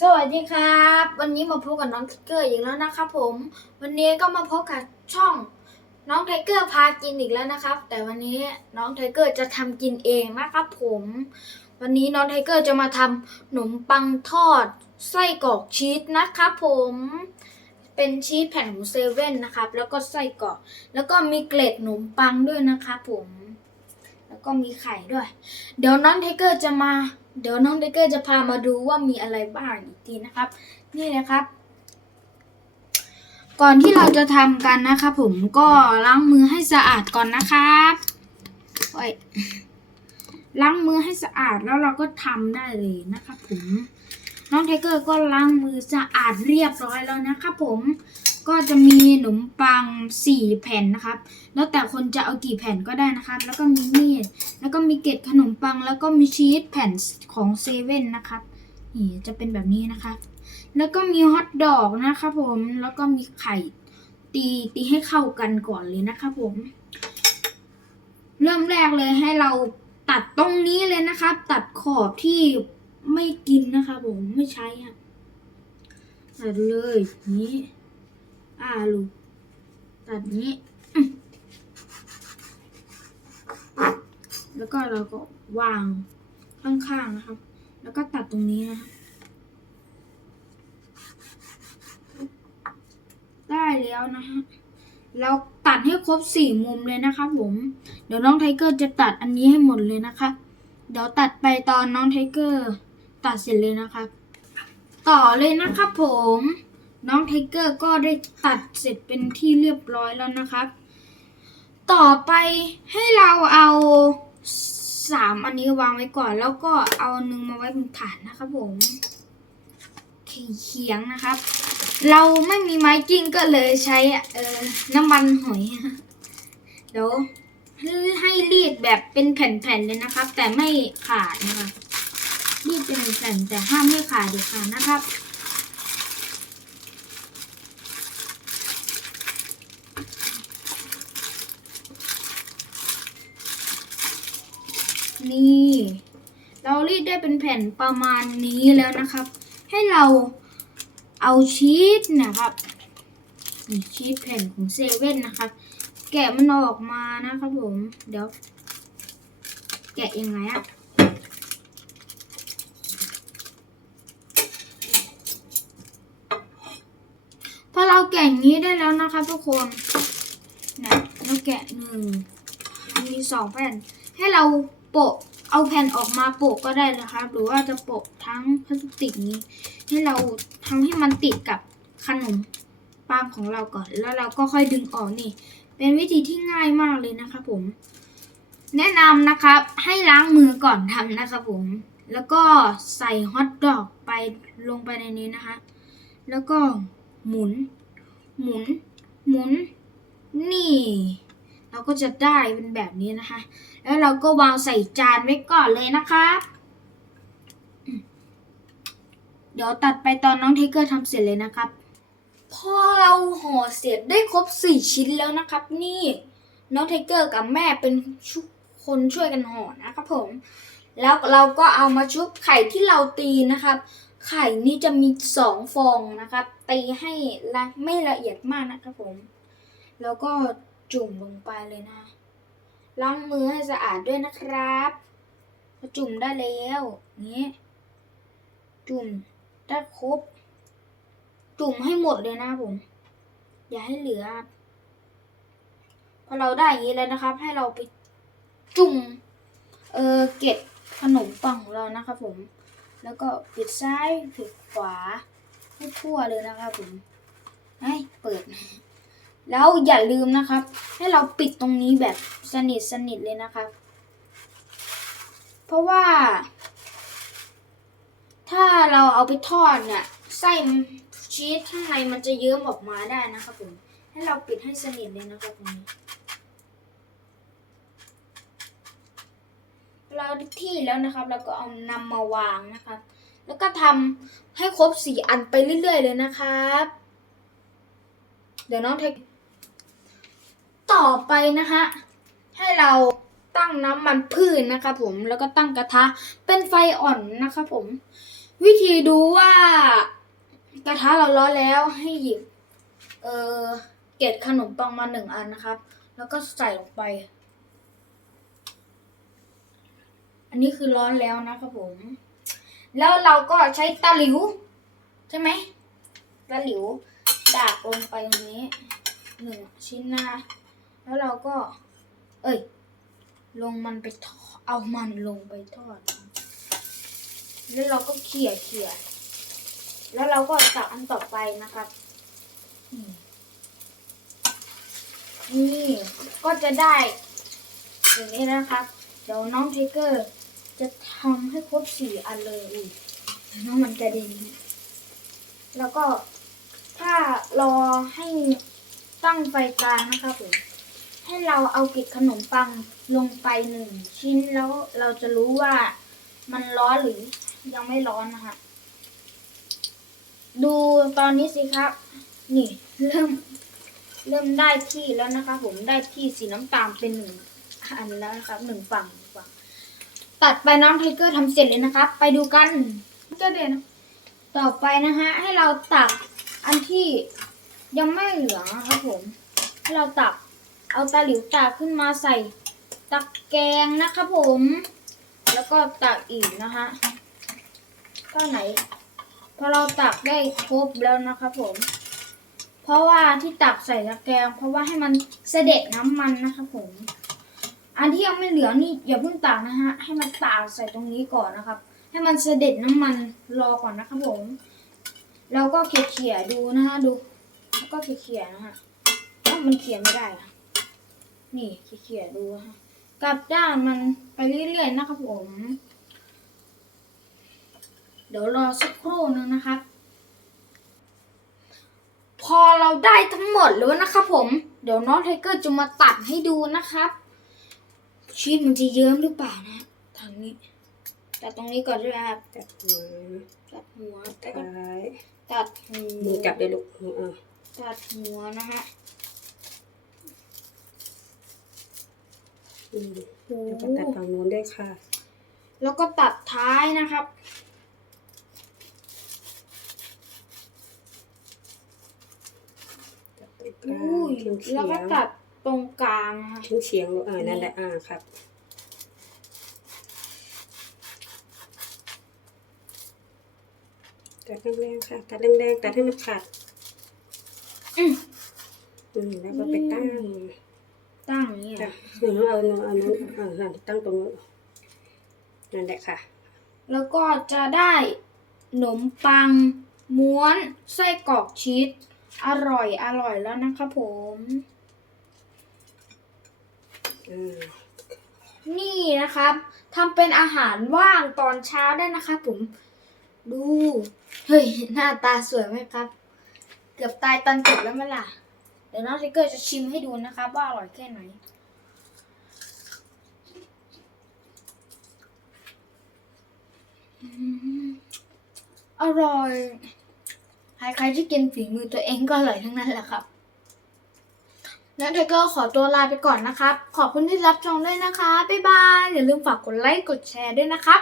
สวัสดีครับ วันนี้มาพบกับน้องไทเกอร์อีกแล้วนะครับผม วันนี้ก็มาพบกับช่อง น้องไทเกอร์พากินอีกแล้วนะครับ แต่วันนี้น้องไทเกอร์จะทำกินเองนะครับผม วันนี้น้องไทเกอร์จะมาทำขนมปังทอดไส้กรอกชีสนะครับผม เป็นชีสแผ่นของเซเว่นนะครับ แล้วก็ไส้กรอก แล้วก็มีเกล็ดขนมปังด้วยนะครับผม แล้วก็มีไข่ด้วย เดี๋ยวน้องไทเกอร์จะมา เดี๋ยวน้องไทเกอร์จะพามาดูว่ามีอะไรบ้างอีกทีนะครับ นี่นะครับ ก่อนที่เราจะทำกันนะครับผมก็ล้างมือให้สะอาดก่อนนะครับโอ้ยล้างมือให้สะอาดแล้วเราก็ทำได้เลยนะครับผมน้องไทเกอร์ก็ล้างมือสะอาดเรียบร้อยแล้วนะครับผม ก็จะมีขนมปังสี่แผ่นนะครับ แล้วแต่คนจะเอากี่แผ่นก็ได้นะครับ แล้วก็มีมีดแล้วก็มีเกล็ดขนมปัง แล้วก็มีชีสแผ่นของเซเว่นนะครับนี่จะเป็นแบบนี้นะครับแล้วก็มีฮอทดอกนะครับผมแล้วก็มีไข่ตีตีให้เข้ากันก่อนเลยนะครับผม เริ่มแรกเลยให้เราตัดตรงนี้เลยนะครับ ตัดขอบที่ไม่กินนะครับผมไม่ใช้อะตัดเลยนี้ อ่าลูกตัดนี้ แล้วก็เราก็วางข้างๆนะครับ แล้วก็ตัดตรงนี้นะครับได้แล้วนะฮะเราตัดให้ครบสี่มุมเลยนะครับผม เดี๋ยวน้องไทเกอร์จะตัดอันนี้ให้หมดเลยนะคะ เดี๋ยวตัดไปตอนน้องไทเกอร์ตัดเสร็จเลยนะครับ ต่อเลยนะครับผม น้องไทเกอร์ก็ได้ตัดเสร็จเป็นที่เรียบร้อยแล้วนะครับ ต่อไปให้เราเอาสามอันนี้วางไว้ก่อน แล้วก็เอาหนึ่งมาไว้บนฐานนะครับผมเขียงนะครับ เราไม่มีไม้กิ้งก็เลยใช้เอ่อน้ำมันหอยเดี๋ยวให้รีดแบบเป็นแผ่นๆเลยนะครับ แต่ไม่ขาดนะครับรีดเป็นแผ่นแต่ห้ามไม่ขาดเด็ดขาดนะครับ นี่ เรารีดได้เป็นแผ่นประมาณนี้แล้วนะครับ ให้เราเอาชีสนะครับชีสแผ่นของเซเว่นนะครับ แกะมันออกมานะครับผม เดี๋ยว แกะยังไงอะพอเราแกะงี้ได้แล้วนะคะทุกคนนะเราแกะหนึ่งมีสองแผ่นให้เรา โปะเอาแผ่นออกมาโปะก็ได้นะครับ หรือว่าจะโปะทั้งพลาสติกนี้ ให้เราทำให้มันติดกับขนมปังของเราก่อน แล้วเราก็ค่อยดึงออกนี่ เป็นวิธีที่ง่ายมากเลยนะครับผม แนะนำนะครับให้ล้างมือก่อนทำนะครับผม แล้วก็ใส่ฮอทดอกไปลงไปในนี้นะคะ แล้วก็หมุน หมุน หมุน นี่ เราก็จะได้เป็นแบบนี้นะคะ แล้วเราก็วางใส่จานไว้ก่อนเลยนะครับอืมเดี๋ยวตัดไปตอนน้องเทเกอร์ทำเสร็จเลยนะครับ พอเราห่อเสร็จได้ครบสี่ชิ้นแล้วนะครับ นี่น้องไทเกอร์กับแม่เป็นชุบคนช่วยกันห่อนะครับผม แล้วเราก็เอามาชุบไข่ที่เราตีนะครับ ไข่นี่จะมีสองฟองนะครับตีให้ละไม่ละเอียดมากนะครับผม แล้วก็ จุ่มลงไปเลยนะ ล้างมือให้สะอาดด้วยนะครับพอจุ่มได้แล้วนี้จุ่มได้ครบ จุ่มให้หมดเลยนะผม อย่าให้เหลือ พอเราได้อย่างนี้แล้วนะครับ ให้เราไปจุ่ม เออเก็บขนมปังของเรานะครับผม แล้วก็ปิดซ้ายปิดขวาให้ทั่วเลยนะครับผมให้เปิด แล้วอย่าลืมนะครับ ให้เราปิดตรงนี้แบบสนิทสนิทเลยนะครับ เพราะว่า ถ้าเราเอาไปทอดเนี่ยไส้ชีสข้างในมันจะเยิ้มออกมาได้นะครับผมให้เราปิดให้สนิทเลยนะครับตรงนี้เราที่แล้วนะครับเราก็เอานำมาวางนะครับ แล้วก็ทำให้ครบสี่อันไปเรื่อย ๆ เลยนะครับ เดี๋ยวน้องเทค ต่อไปนะคะให้เราตั้งน้ำมันพืชนนะคะผมแล้วก็ตั้งกระทะเป็นไฟอ่อนนะคะผม วิธีดูว่ากระทะเราร้อนแล้วให้หยิบเออเกล็ดขนมปังมาหนึ่งอันนะครับ แล้วก็ใส่ลงไป อันนี้คือร้อนแล้วนะครับผม แล้วเราก็ใช้ตะหลิว ใช่ไหมตะหลิวดากลงไปตรงนี้หนึ่งชิ้นนะ แล้วเราก็ เอ้ย ลงมันไปทอดเอามันลงไปทอด แล้วเราก็เขี่ยเขี่ยแล้วเราก็ตักอันต่อไปนะครับ นี่ก็จะได้อย่างนี้นะครับ เดี๋ยวน้องไทเกอร์ จะทำให้ครบสี่อันเลยอุ้ยน้องมันกระเด็น แล้วก็ถ้ารอให้ตั้งไฟกลางนะครับผม ให้เราเอาเกล็ดขนมปังลงไปหนึ่งชิ้นแล้วเราจะรู้ว่ามันร้อนหรือยังไม่ร้อนนะคะดูตอนนี้สิครับ นี่เริ่มเริ่มได้ที่แล้วนะคะผมได้ที่สีน้ำตาลเป็นหนึ่งอันแล้วนะครับหนึ่งฝั่งฝั่งตัดไปน้องไทเกอร์ทำเสร็จเลยนะครับ ไปดูกันก็เด่นต่อไปนะฮะให้เราตักอันที่ยังไม่เหลืองนะครับผม ให้เราตัก เอาตาหลิวตักขึ้นมาใส่ตักแกรงนะครับผม แล้วก็ตักอีกนะฮะก็ไหน พอเราตักได้ครบแล้วนะครับผม เพราะว่าที่ตักใส่ตะแกรงเพราะว่าให้มันเสด็จน้ำมันนะครับผม อันที่ยังไม่เหลือนี่อย่าเพิ่งตากนะฮะ ให้มันตากใส่ตรงนี้ก่อนนะครับ ให้มันเสด็จน้ำมันรอก่อนนะครับผม แล้วก็เขี่ยๆดูนะฮะดู แล้วก็เขี่ยๆนะฮะอ้วมันเขี่ยไม่ได้อะ นี่เขี่ยๆดูฮะกลับด้านมันไปเรื่อยๆนะครับผม เดี๋ยวรอสักครู่นึงนะครับ พอเราได้ทั้งหมดแล้วนะครับผม เดี๋ยวน้องไทเกอร์จะมาตัดให้ดูนะครับ ชีสมันจะเยิ้มหรือเปล่านะทางนี้ตัดตรงนี้ก่อนด้วยครับจับหัวตัดหัวท้แล้วก็ายตัดหัวมือจับได้ลูกอ่าตัดหัวนะฮะ อืม โอ้ แล้วก็ตัดฝั่งนู้นด้วยค่ะ แล้วก็ตัดท้ายนะครับตัดตรงกลางอุ้ยเฉียงเฉียแล้วงก็ตัดตรงกลางนะคะเฉียงเฉียงลูกอ่านั่นแหละอ่าครับตัดแรงๆค่ะ ตัดแรงๆตัดให้มันขาดอืมอืมแล้วก็ไปตั้ง ตั้งอย่างนี้จ้ะอะหนูเอาหนูเอาหนูอ่านั่นตั้งตรงนู้นนั่นแหละค่ะ แล้วก็จะได้ขนมปัง ม้วนไส้กรอกชีสอร่อยอร่อยแล้วนะครับผมอืมนี่นะครับทำเป็นอาหารว่างตอนเช้าได้นะครับผม ดู เฮ้ย หน้าตาสวยไหมครับ เกือบตายตอนจบแล้วไหมล่ะเดี๋ยวน้องทิกเกอร์จะชิมให้ดูนะครับ ว่าอร่อยแค่ไหน อร่อยใครๆที่กินฝีมือตัวเองก็อร่อยทั้งนั้นแหละครับแล้วเธอก็ขอตัวลาไปก่อนนะครับ ขอบคุณที่รับชมด้วยนะคะ บ๊ายบาย อย่าลืมฝากกดไลค์ กดแชร์ด้วยนะครับ